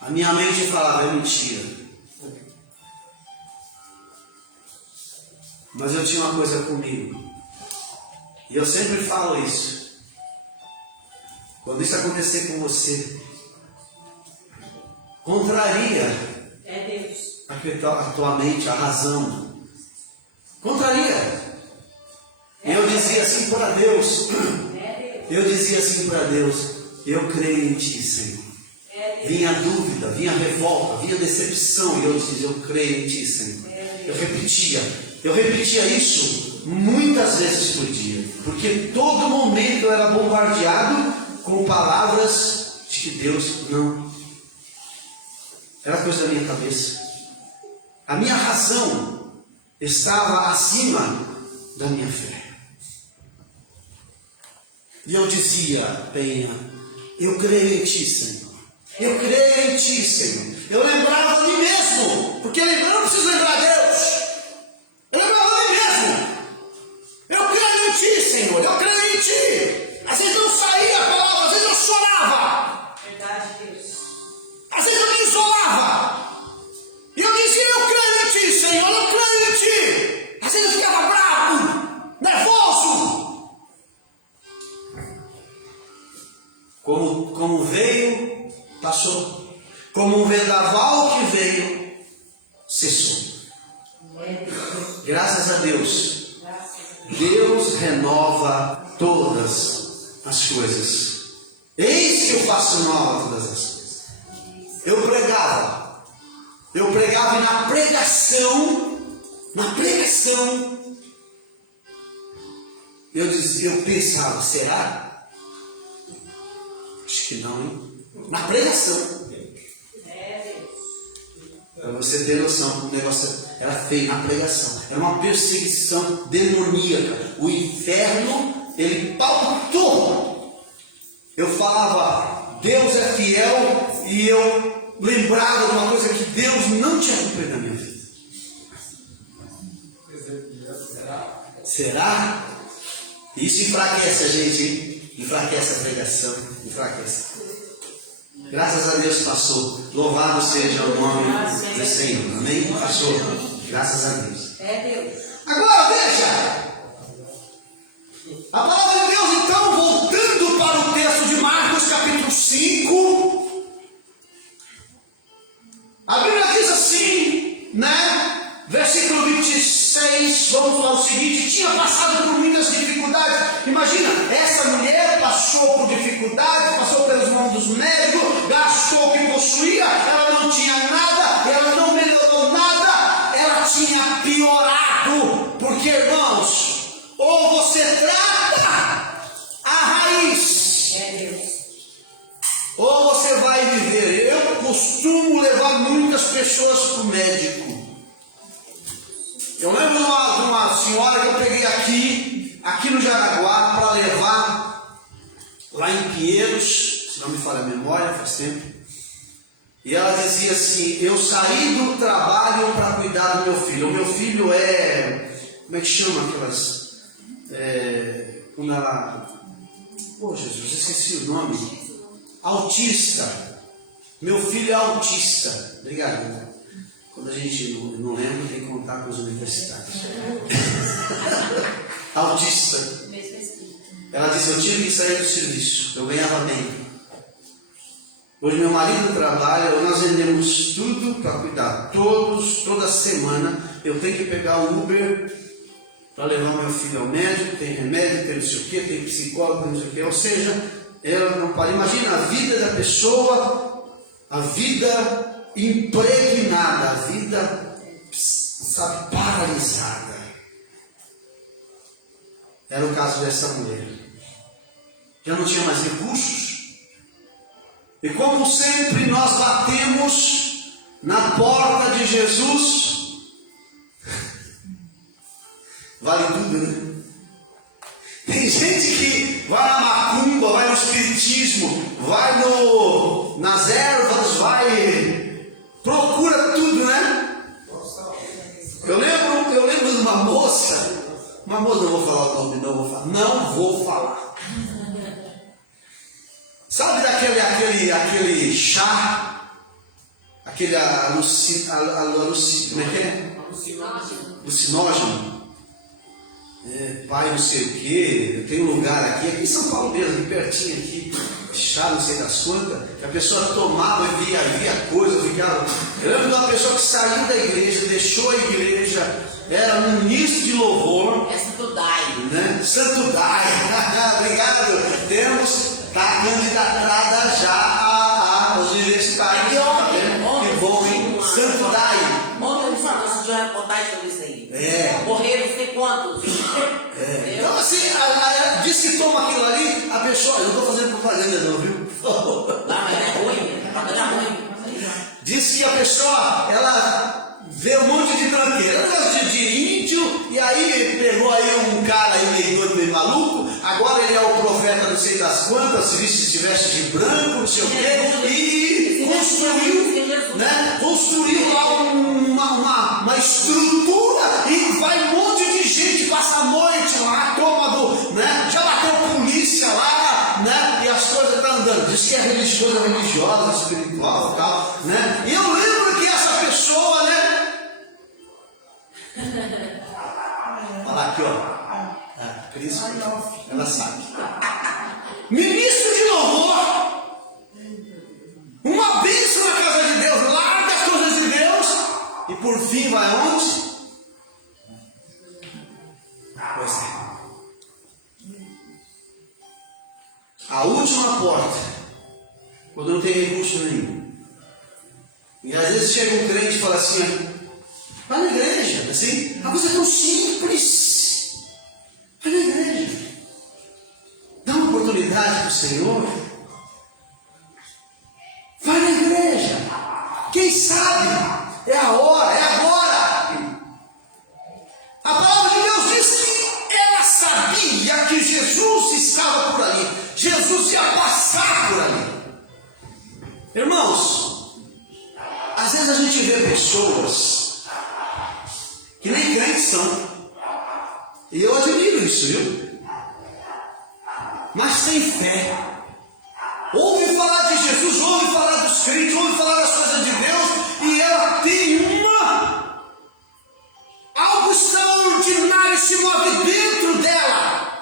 A minha mente falava, é mentira. Mas eu tinha uma coisa comigo. E eu sempre falo isso. Quando isso acontecer com você, contraria a tua mente, a razão. Contraria. Eu dizia assim para Deus. Eu dizia assim para Deus, eu creio em Ti, Senhor. Vinha a dúvida, vinha a revolta, vinha a decepção, e eu dizia, eu creio em Ti, Senhor. Eu repetia isso muitas vezes por dia, porque todo momento eu era bombardeado com palavras de que Deus não. Era coisa da minha cabeça. A minha razão estava acima da minha fé. E eu dizia, Penha, eu creio em Ti, Senhor. Eu creio em Ti, Senhor. Eu lembrava de mim mesmo, porque eu não preciso lembrar Deus. Eu lembrava de mim mesmo. Eu creio em Ti, Senhor. Eu creio em Ti. Às vezes não saía a palavra, às vezes eu chorava. Verdade, Deus. Às vezes eu me isolava. E eu dizia, eu creio em Ti, Senhor. Eu creio em Ti. Às vezes eu ficava bravo, nervoso. Como veio, passou. Como um vendaval que veio, cessou. Graças a Deus. Deus renova todas as coisas. Eis que eu faço nova todas as coisas. Eu pregava e na pregação, eu pensava, será? Acho que não, hein? Na pregação. Para você ter noção, o negócio era feio na pregação. Era uma perseguição demoníaca. O inferno, ele pautou. Eu falava, Deus é fiel, e eu lembrava de uma coisa que Deus não tinha cumprido na minha vida. Será? Isso enfraquece a gente, hein? Enfraquece a pregação, enfraquece. Graças a Deus passou. Louvado seja o nome do Senhor. Amém? Passou. Graças a Deus. Agora veja. A palavra de Deus, então, voltando para o texto de Marcos, capítulo 5. A Bíblia diz assim, né? Versículo 26, vamos falar o seguinte: tinha passado por muitas dificuldades. Imagina, essa mulher passou por dificuldades, passou pelas mãos dos médicos, gastou o que possuía, ela não tinha nada, ela não melhorou nada, ela tinha piorado. Porque, irmãos, ou você trata a raiz, ou você vai viver. Eu costumo levar muitas pessoas para o médico. Eu lembro de uma senhora que eu peguei aqui no Jaraguá, para levar lá em Pinheiros, se não me falha a memória, faz tempo. E ela dizia assim, eu saí do trabalho para cuidar do meu filho. O meu filho é, como é que chama aquelas, quando ela, Jesus, esqueci o nome, autista. Meu filho é autista. Obrigado. Quando a gente não lembra, tem que contar com os universitários. Autista. Ela disse, eu tive que sair do serviço, eu ganhava bem. Hoje meu marido trabalha, nós vendemos tudo para cuidar. Toda semana eu tenho que pegar o Uber para levar meu filho ao médico, tem remédio, tem não sei o que, tem psicólogo, tem não sei o que. Ou seja, ela não para. Imagina a vida da pessoa, a vida impregnada, a vida, sabe, paralisada. Era o caso dessa mulher. Já não tinha mais recursos. E como sempre nós batemos na porta de Jesus. Vale tudo, né? Tem gente que vai na macumba, vai no espiritismo, vai nas ervas, procura tudo, né? Eu lembro de uma moça Mas moço, não vou falar o nome, não vou falar. Sabe aquele chá, aquele alucinógeno? Pai não sei o que, tem um lugar aqui em São Paulo mesmo, aqui pertinho aqui, chá não sei das quantas, que a pessoa tomava e via coisa, ficava. Eu lembro de uma pessoa que saiu da igreja, deixou a igreja, era ministro de louvor. É Santo Daio. Né? Santo Daio, obrigado. Está candidatada já aos universitários. Que bom, hein? Santo Daio. Ontem eu assisti uma reportagem sobre isso aí. Morreram não sei quantos. Então assim, diz que toma aquilo ali, a pessoa, eu não estou fazendo propaganda não, viu? Não, é ruim, propaganda ruim. Diz que a pessoa, ela vê um monte de tranqueira, negócio de índio, e aí pegou aí um cara aí meio doido, meio maluco, agora ele é o profeta não sei das quantas, se veste de branco, não sei o quê, e construiu lá uma estrutura, e vai um monte de gente, passa a noite lá, já bateu polícia lá, e as coisas estão andando. Diz que é religiosa, espiritual e tal, E eu lembro que essa pessoa, olha lá aqui, ó. Cris, ela sabe. Ministro de louvor, uma bênção na casa de Deus, larga as coisas de Deus, e por fim vai onde? Pois é. A última porta, quando não tem recurso nenhum. E às vezes chega um crente e fala assim, vai na igreja, assim, a coisa é tão simples. Vai na igreja. Dá uma oportunidade para o Senhor. Vai na igreja. Quem sabe? É a hora, é agora. A palavra de Deus diz que ela sabia que Jesus estava por ali. Jesus ia passar por ali. Irmãos, às vezes a gente vê pessoas que nem crentes são. E eu admiro isso, viu? Mas tem fé. Ouve falar de Jesus, ouve falar dos crentes, ouve falar das coisas de Deus, e ela tem algo extraordinário se move dentro dela.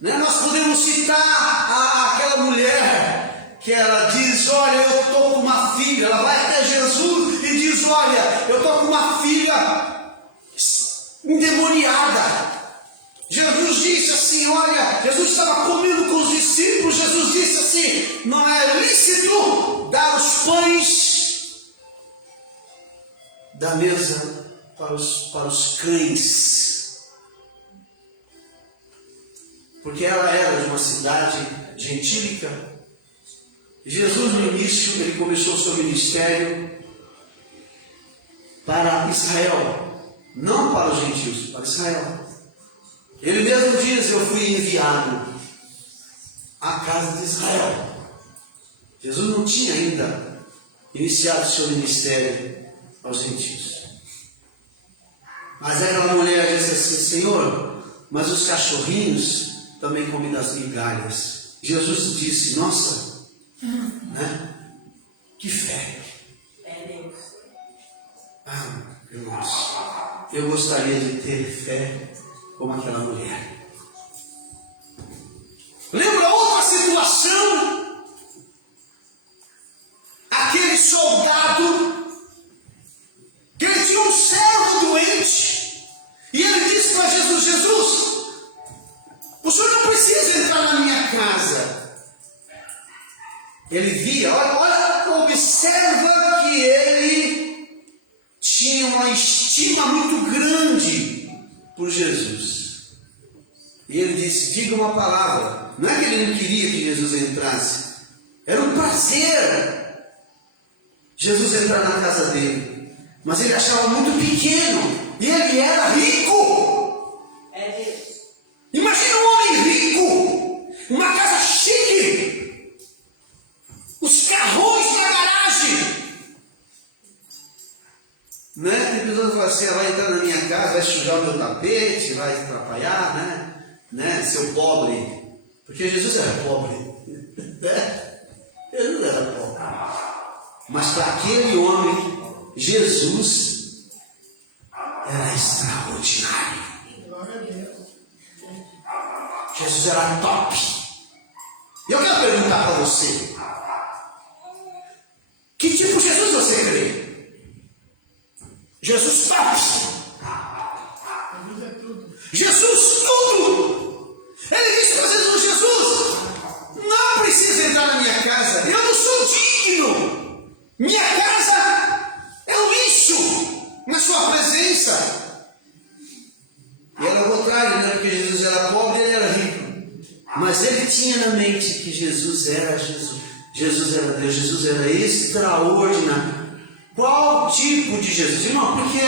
Nós podemos citar aquela mulher que ela diz, olha, eu estou com uma filha, ela vai até Jesus e diz, olha, eu estou com uma filha endemoniada. Jesus disse assim, olha, Jesus estava comendo com os discípulos, Jesus disse assim, não é lícito dar os pães da mesa para os cães, porque ela era de uma cidade gentílica. Jesus no início, ele começou o seu ministério para Israel, não para os gentios, para Israel. Ele mesmo diz, eu fui enviado à casa de Israel. Jesus não tinha ainda iniciado o seu ministério aos gentios. Mas aquela mulher disse assim, Senhor, mas os cachorrinhos também comem das migalhas. Jesus disse, nossa, que fé. Irmãos, eu gostaria de ter fé como aquela mulher. Lembra outra situação? Aquele soldado que ele tinha um servo doente e ele disse para Jesus, Jesus, o senhor não precisa entrar na minha casa. Ele via, olha, observa que ele tinha uma estima muito grande por Jesus. E ele disse, diga uma palavra. Não é que ele não queria que Jesus entrasse. Era um prazer Jesus entrar na casa dele. Mas ele achava muito pequeno. E ele era rico. Imagina um homem rico. Uma casa chique. Os carrões na garagem. Tem pessoas que falam assim, vai entrar na minha atrapalhar, né? Seu pobre. Porque Jesus era pobre. Jesus era pobre. Mas para aquele homem, Jesus era extraordinário. Jesus era top. E eu quero perguntar para você: que tipo de Jesus você crê? Jesus top. Jesus tudo. Ele disse para Jesus: não precisa entrar na minha casa, eu não sou digno. Minha casa é um lixo na sua presença. E era o contrário, né? Porque Jesus era pobre e ele era rico. Mas ele tinha na mente que Jesus era Jesus. Jesus era Deus, Jesus era extraordinário. Qual tipo de Jesus? Irmão, porque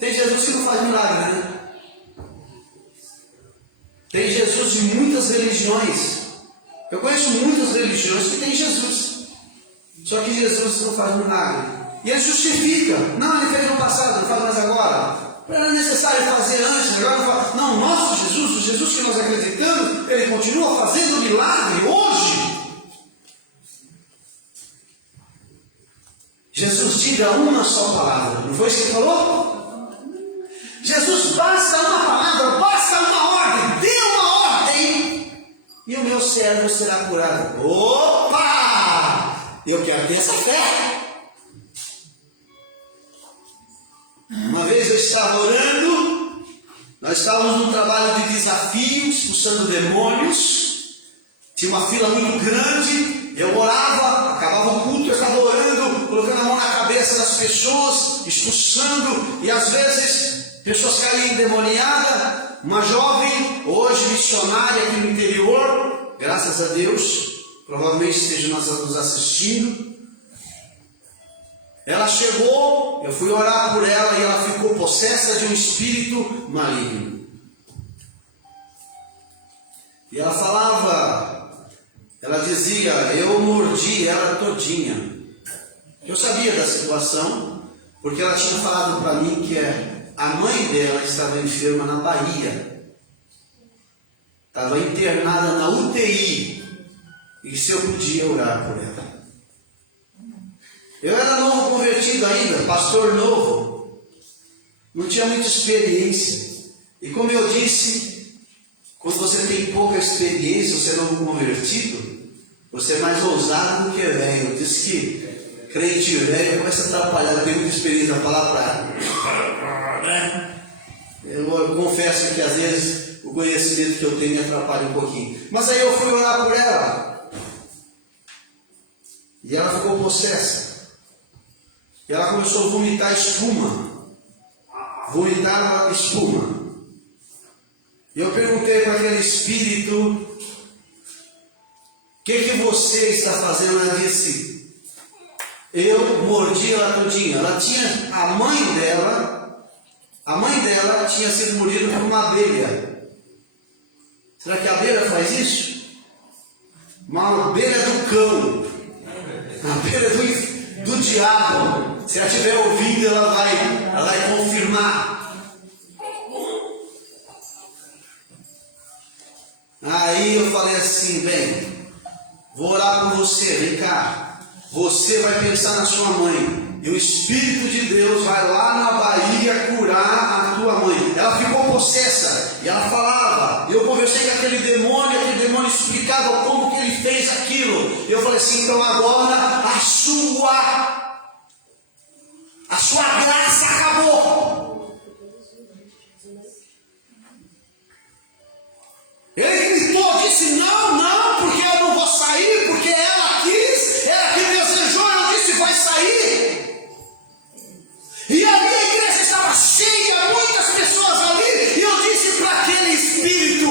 tem Jesus que não faz milagre, né? Tem Jesus de muitas religiões. Eu conheço muitas religiões que tem Jesus. Só que Jesus não faz milagre. E ele justifica. Não, ele fez no passado, não faz mais agora. Era necessário fazer antes, agora não faz. Não, nosso Jesus, o Jesus que nós acreditamos, ele continua fazendo milagre hoje. Jesus, diga uma só palavra. Não foi isso que ele falou? Jesus, basta uma palavra, basta uma ordem. Dê uma ordem e o meu servo será curado. Opa! Eu quero ter essa fé. Uma vez eu estava orando, nós estávamos num trabalho de desafio, expulsando demônios. Tinha uma fila muito grande. Eu orava, acabava o culto, eu estava orando, colocando a mão na cabeça das pessoas, expulsando, e às vezes pessoas caíam endemoniadas. Uma jovem, hoje missionária aqui no interior, graças a Deus, provavelmente esteja nos assistindo. Ela chegou, eu fui orar por ela e ela ficou possessa de um espírito maligno. E ela falava, ela dizia, eu mordi ela todinha. Eu sabia da situação, porque ela tinha falado para mim que a mãe dela estava enferma na Bahia. Estava internada na UTI. E se eu podia orar por ela. Eu era novo convertido ainda, pastor novo. Não tinha muita experiência. E como eu disse, quando você tem pouca experiência, você é novo convertido, você é mais ousado do que velho. Eu disse que crente velho começa a atrapalhar. Eu tenho muita experiência para falar para... Eu confesso que às vezes o conhecimento que eu tenho me atrapalha um pouquinho. Mas aí eu fui orar por ela. E ela ficou possessa. E ela começou a vomitar espuma. Vomitava espuma. E eu perguntei para aquele espírito: o que você está fazendo? Ela disse: eu mordi ela todinha. Ela tinha, a mãe dela tinha sido mordida por uma abelha. Será que a abelha faz isso? Uma abelha do cão. Uma abelha do diabo. Se ela estiver ouvindo, ela vai confirmar. Aí eu falei assim: bem, vou orar por você, vem cá. Você vai pensar na sua mãe. E o Espírito de Deus vai lá na Bahia curar a tua mãe. Ela ficou possessa. E ela falava. Eu conversei com aquele demônio explicava como que ele fez aquilo. Eu falei assim: então agora a sua graça acabou. Ele gritou, disse: não, porque eu não vou sair, porque ela quis, ela que desejou, ela disse: vai sair. E ali a igreja estava cheia, muitas pessoas ali, e eu disse para aquele espírito: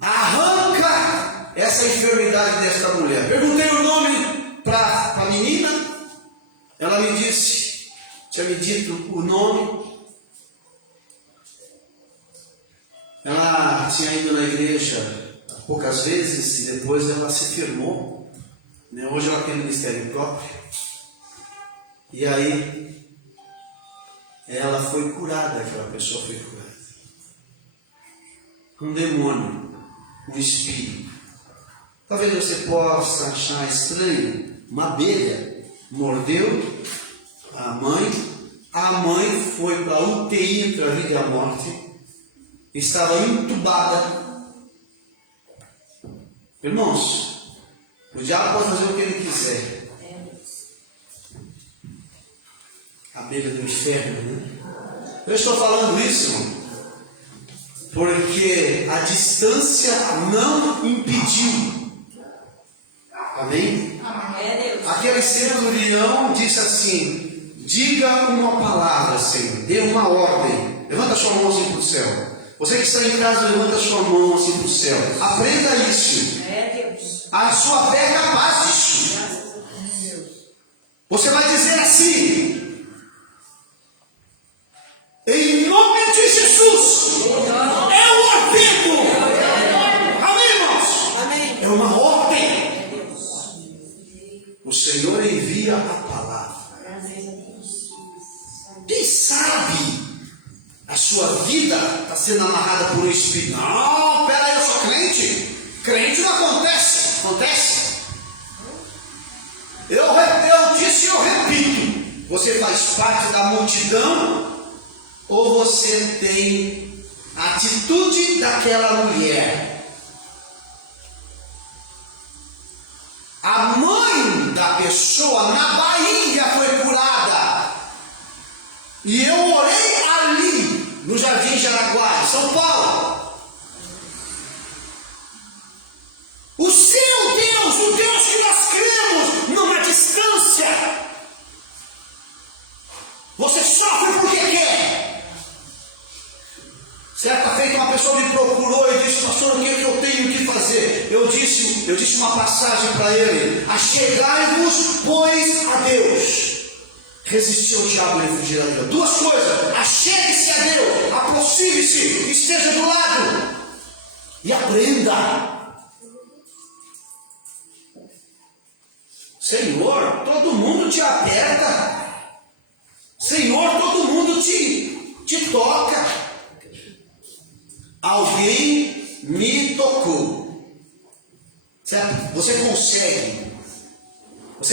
arranca essa enfermidade desta mulher. Perguntei o nome para a menina. Ela me disse, tinha me dito o nome. Ela tinha ido na igreja poucas vezes e depois ela se firmou. Hoje ela tem ministério próprio. E aí ela foi curada, aquela pessoa foi curada. um demônio, um espírito. Talvez você possa achar estranho, uma abelha mordeu a mãe foi para a UTI entre a vida e a morte, estava entubada. Irmãos, o diabo pode fazer o que ele quiser. A abelha do inferno, né? Eu estou falando isso, irmão, porque a distância não impediu. Amém? Aquele centurião disse assim: diga uma palavra, Senhor, dê uma ordem. Levanta a sua mão assim para o céu. Você que está em casa, levanta a sua mão assim para o céu. Aprenda isso. A sua fé é capaz disso. Você vai dizer assim: em nome de Jesus, eu ordeno. Amém, irmãos? Amém. É uma ordem. O Senhor envia a palavra. Quem sabe a sua vida está sendo amarrada por um espírito? Não, peraí, eu sou crente. Crente não acontece. Acontece. Eu disse e eu repito. Você faz parte da multidão ou você tem a atitude daquela mulher? A mãe da pessoa na Bahia foi curada. E eu orei ali, no Jardim Jaraguá, em São Paulo. O seu Deus, o Deus que nós cremos, numa distância. Você sofre porque quer. Certa feita uma pessoa me procurou e disse: pastor, o que é que eu tenho que fazer? Eu disse uma passagem para ele: achegai-vos, pois, a Deus. Resistir ao diabo e ele fugirá de Deus. Duas coisas: achegue-se a Deus, aproxime-se, esteja do lado e aprenda. Senhor, todo mundo te aperta. Senhor, todo mundo te toca. Alguém me tocou. Certo? Você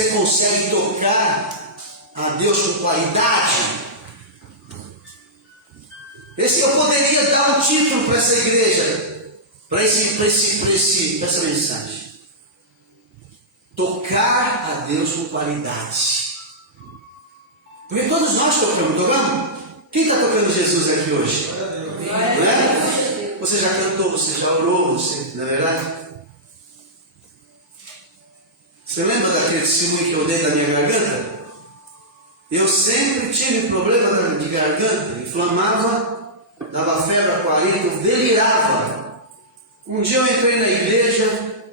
consegue tocar a Deus com qualidade? Eu poderia dar um título para essa igreja, para essa mensagem: tocar a Deus com qualidade. Porque todos nós tocamos. Quem está tocando Jesus aqui hoje? Né? Você já cantou, você já orou, não é verdade? Você lembra daquele testemunho que eu dei da minha garganta? Eu sempre tive problema de garganta, inflamava, dava febre a 40, eu delirava. Um dia eu entrei na igreja,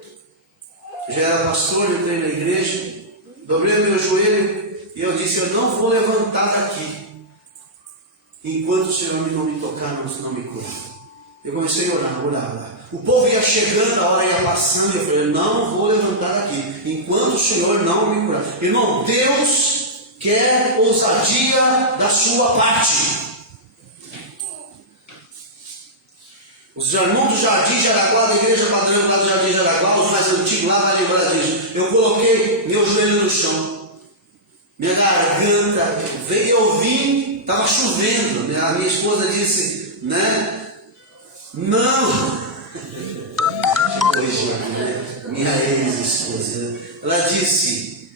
já era pastor, eu entrei na igreja, dobrei o meu joelho e eu disse: eu não vou levantar daqui enquanto o Senhor não me tocar, não me curar. Eu comecei a orar. O povo ia chegando, a hora ia passando, e eu falei: não vou levantar daqui enquanto o Senhor não me curar. Irmão, Deus quer ousadia da sua parte. Os irmãos do Jardim Jaraguá, da igreja padrão lá do Jardim Jaraguá, os mais antigos lá, vai lembrar disso. Eu coloquei meu joelho no chão, minha garganta, eu vim, estava chovendo. A minha esposa disse, né? Não! Minha ex-esposa, ela disse: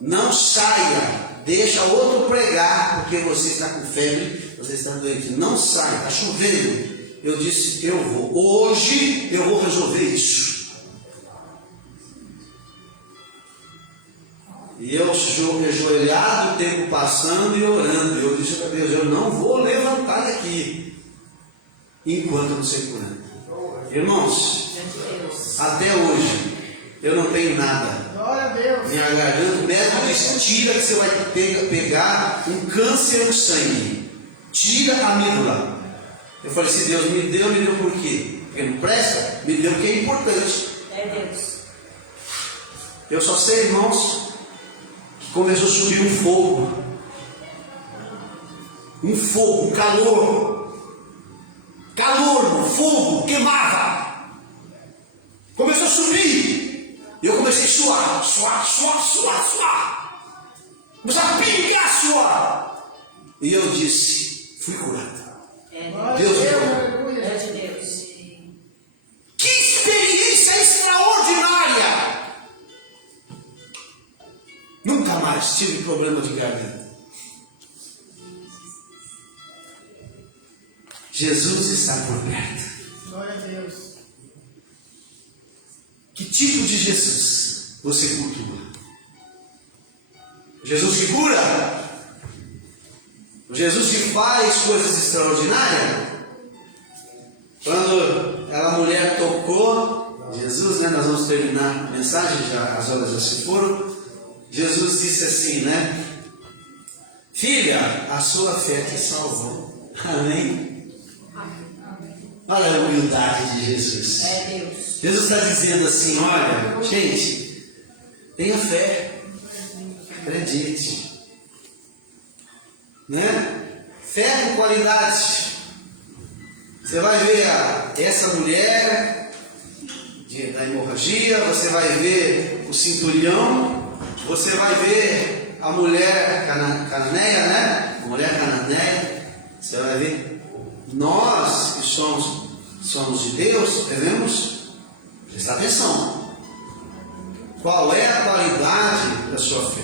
não saia, deixa outro pregar, porque você está com febre, você está doente. Não saia, está chovendo. Eu disse: eu vou, hoje eu vou resolver isso. E eu ajoelhado, o tempo passando e orando. Eu disse para Deus: eu não vou levantar daqui enquanto eu não ser curado. Irmãos, até hoje eu não tenho nada. Minha garganta, o médico disse: tira, que você vai pegar um câncer no sangue. Tira a amígdala. Eu falei: se Deus me deu por quê? Porque não presta? Me deu porque é importante. É Deus. Eu só sei, irmãos, que começou a subir um fogo. Um fogo, um calor. Calor, o fogo queimava. Começou a subir. E eu comecei a suar. Começava a pingar suor. E eu disse, fui curado. Deus me curou. É de Deus. Que experiência extraordinária! Nunca mais tive problema de garganta. Jesus está por perto. Glória a Deus. Que tipo de Jesus você cultua? Jesus que cura? O Jesus que faz coisas extraordinárias? Quando aquela mulher tocou Jesus, né? Nós vamos terminar a mensagem, as horas já se foram. Jesus disse assim, né? Filha, a sua fé te salvou. Amém? Olha a humildade de Jesus. É Deus. Jesus está dizendo assim, olha, gente, tenha fé, acredite, né? Fé com qualidade. Você vai ver essa mulher da hemorragia, você vai ver o centurião, você vai ver a mulher cananeia, né? A mulher cananeia, você vai ver. Nós que somos de Deus, devemos prestar atenção. Qual é a qualidade da sua fé?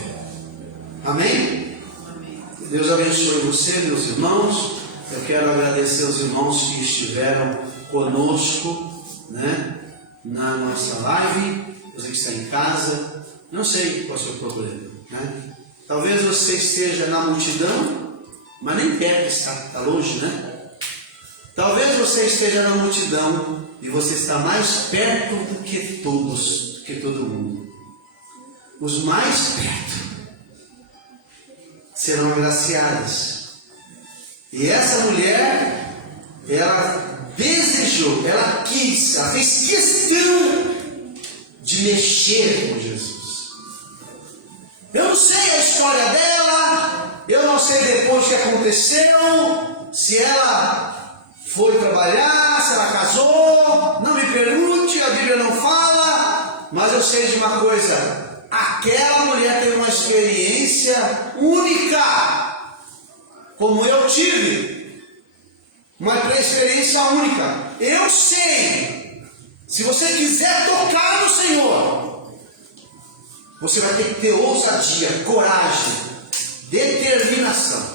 Amém? Amém. Deus abençoe você, meus irmãos. Eu quero agradecer aos irmãos que estiveram conosco, né, na nossa live. Você que está em casa, não sei qual é o seu problema, né? Talvez você esteja na multidão, mas nem perto está longe, né? Talvez você esteja na multidão e você está mais perto do que todos, do que todo mundo. Os mais perto serão agraciados. E essa mulher, ela desejou, ela quis, ela fez questão de mexer com Jesus. Eu não sei a história dela, eu não sei depois o que aconteceu, se ela foi trabalhar, se ela casou, não me pergunte, a Bíblia não fala, mas eu sei de uma coisa, aquela mulher teve uma experiência única, como eu tive, uma experiência única. Eu sei, se você quiser tocar no Senhor, você vai ter que ter ousadia, coragem, determinação.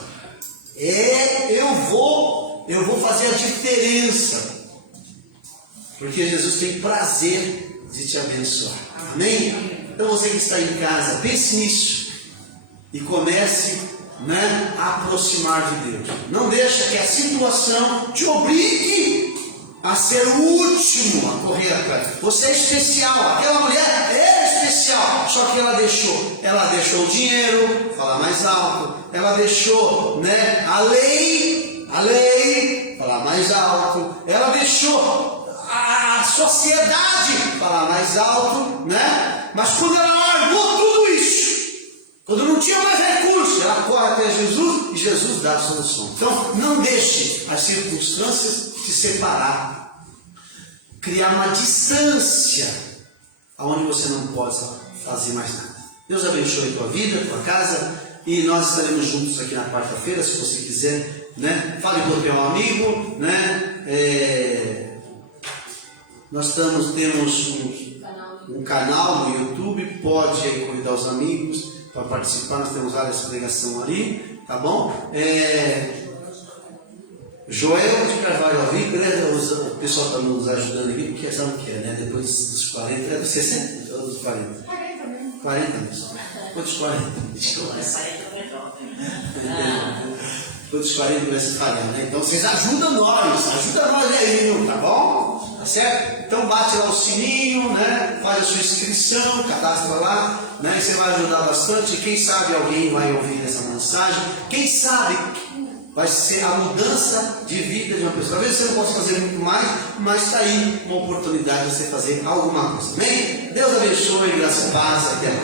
Eu vou fazer a diferença, porque Jesus tem prazer de te abençoar. Amém? Então você que está em casa, pense nisso e comece, né, a aproximar de Deus. Não deixe que a situação te obrigue a ser o último a correr atrás. Você é especial, aquela mulher é especial, só que ela deixou o dinheiro, falar mais alto, ela deixou, né, a lei, falar mais alto, ela deixou a sociedade falar mais alto, né? Mas quando ela largou tudo isso, quando não tinha mais recursos, ela corre até Jesus e Jesus dá a solução. Então, não deixe as circunstâncias te separar, criar uma distância aonde você não possa fazer mais nada. Deus abençoe a tua vida, a tua casa, e nós estaremos juntos aqui na quarta-feira, se você quiser, né? Fale para o teu amigo, né? Nós temos um canal no YouTube, pode aí convidar os amigos para participar, nós temos várias pregações ali, tá bom? Joel de Carvalho Avico, né? O pessoal está nos ajudando aqui, porque sabe o que é, né? Depois dos 40, é dos 60 ou dos 40? 40 mesmo. Quantos 40? Quantos 40 começa a falhar, né? Então vocês ajudam nós aí, tá bom? Tá certo? Então bate lá o sininho, né? Faz a sua inscrição, cadastra lá, né? Você vai ajudar bastante. Quem sabe alguém vai ouvir essa mensagem. Quem sabe vai ser a mudança de vida de uma pessoa. Talvez você não possa fazer muito mais, mas está aí uma oportunidade de você fazer alguma coisa. Amém? Deus abençoe, graça e paz. Até mais.